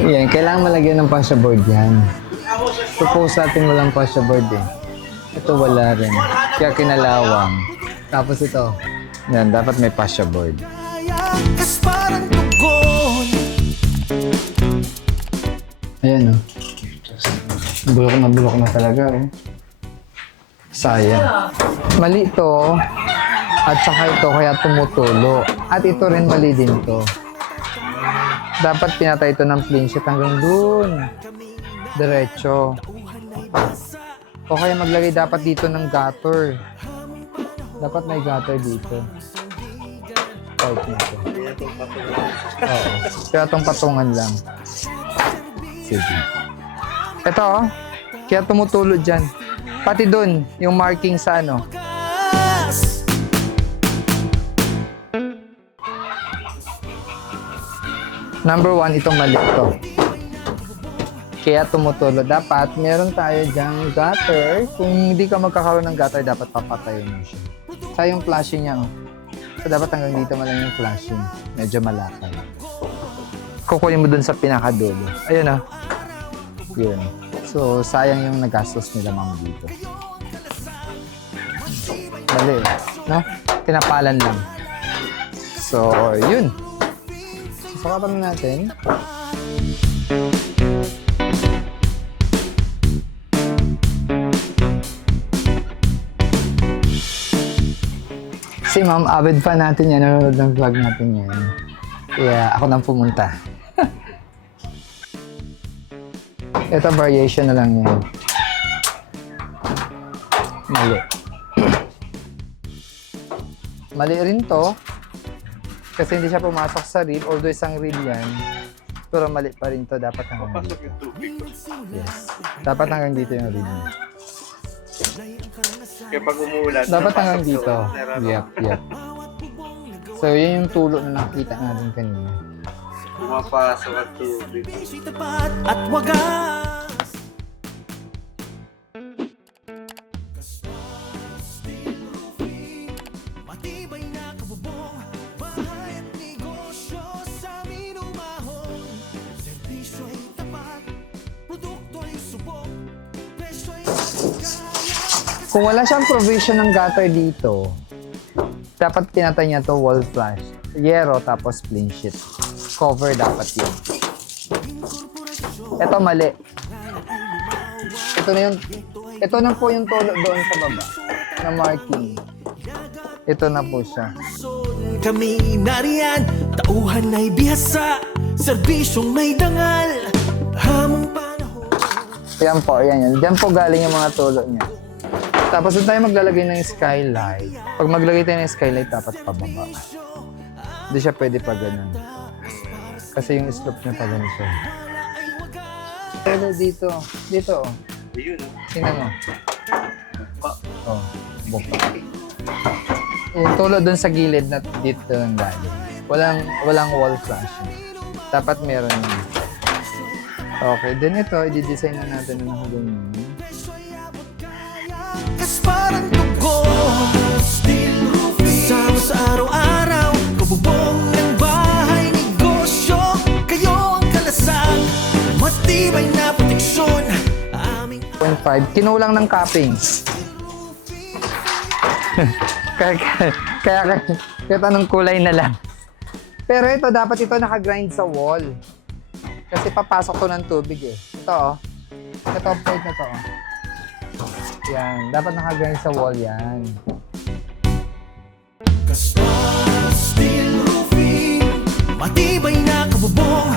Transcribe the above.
Yan, kailangan malagyan ng fascia board yan. Suppose natin walang fascia board eh. Ito wala rin. Kaya kinalawang. Tapos ito. Yan, dapat may fascia board. Ayan o. Bulok na talaga eh. Sayang. Mali ito. At saka ito kaya tumutulo. At ito rin mali din to. Dapat pinatay ito ng plain sheet hanggang dun. Diretso. O kaya maglagay dapat dito ng gutter. Dapat may gutter dito. Part nito. Oo. Kaya itong patungan lang. Sige. Ito oh. Kaya tumutulo dyan. Pati dun, yung marking sa ano. Number 1, itong mali ito. Kaya tumutulo. Dapat, meron tayo dyang gutter. Kung hindi ka magkakaroon ng gutter, dapat papatayin mo siya. Sa yung flashing niya, oh. So, dapat hanggang dito lang yung flashing. Medyo malakay. Kukunin mo dun sa pinakadulo. Ayun, oh. Yun. So, sayang yung nagastos nila ma'am dito. Mali, no? Tinapalan lang. So, yun. Sukatan natin. Si ma'am, avid fan natin yan. Nanonood ng vlog natin yan. Kaya ako nang pumunta. Ito, variation na lang yan. Mali. Mali rin to. Kasi hindi siya pumasok sa rib. Although isang rib yan. Pero mali pa rin to. Dapat hanggang dito. Yes. Dapat hanggang dito yung rib niya. Kaya pag umuulan, dapat hanggang dito. Yep. So, yun yung tulo na nakita natin kanina. Pumapasok at tubig. At wagas. Matibay na kabubong, bahay at negosyo sa amin umahon. Servisyo'y tapat, produkto'y subok, presyo'y kaya. Kung wala siyang provision ng gutter dito, dapat tinatay niya to wall flash. Yero tapos plain sheet. Cover dapat yun. Ito mali. Ito na po yung tulo doon sa baba na marking. Ito na po siya. Kami nariyan, tauhan ay bihasa, serbisyong may dangal, hamong panahon. Yan po, yan. Diyan po galing yung mga tulo niya. Tapos doon tayo maglalagay ng skylight. Pag maglagay tayo ng skylight, dapat pababa. Hindi siya pwede pa ganun. Kasi yung slope niya pa ganito. Pero dito, oh. Ayun, oh. Tingnan mo. Oh, buka. Yung tulo doon sa gilid na dito ng galing. Walang wall flashing. Dapat meron yun. Okay, then ito, i-design na natin ng ganyan. Kas parang dugo, sama sa araw-araw, kabubong ng bahay, negosyo, kayo ang kalasag, matibay na proteksyon, aming 0.5, kinulang ng cappings. kaya tanong kulay na lang. Pero ito, dapat ito nakagrind sa wall. Kasi papasok to ng tubig eh. Ito oh. Ito point na to oh. Yan, dapat nakagrind sa wall yan. Steel roofing, matibay na kabubong,